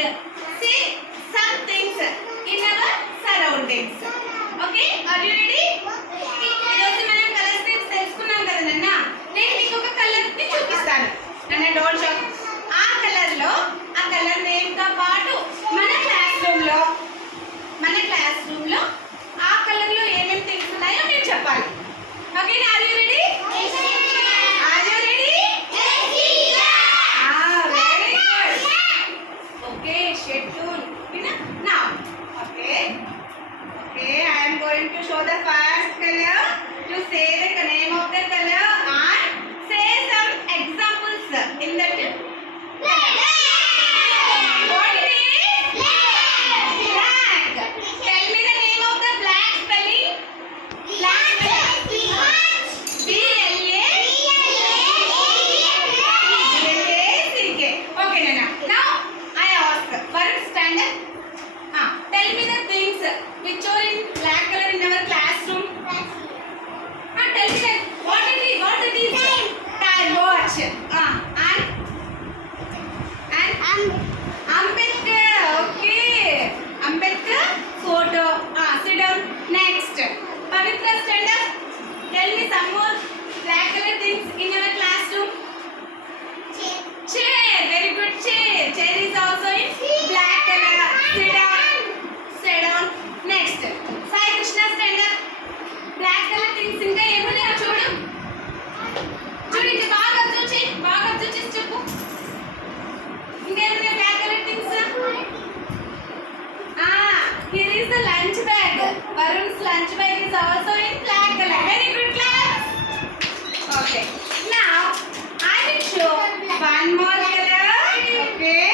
and see some things in our surroundings. Okay, are you ready? ఈరోజు మనం colours names తెలుసుకున్నాం కదా నాన్న. నేను మీకు ఒక కలర్ ని చూపిస్తాను. నాన్న డోంట్ షో. ఆ కలర్ నేమ్ తో పాటు మన క్లాస్ రూమ్ లో ఆ కలర్ లో ఏమేం థింగ్స్ ఉన్నాయో మీరు చెప్పాలి. Okay, are you ready? Are you ready? Very good. Okay, schedule. Now, okay, I am going to show the first color. You say the name of the color and say some examples in that. What it is? Black. Tell me the name of the black spelling. Black. Okay, Nana. Now I ask. Varun, stand up. Tell me the things which are in black color in our classroom. Tell me that. What it is? Time. Watch. And Ambedkar. Okay. Ambedkar photo. Sit down. Next. Pavitra, stand up. Tell me some more black color things in our classroom. Chair. Very good. Chair is also in black color. Sit down. Next. Sai Krishna, stand up. Black color things ఇంకా ఏమున్నాయో చూడు. ఇంకా బాగా చూచి చెప్పు. ఇంకేమున్నాయి black color things? Here is the lunch bag. Varun's lunch bag is also in black color. Very good, class. Okay. Now I will show one more color. Okay.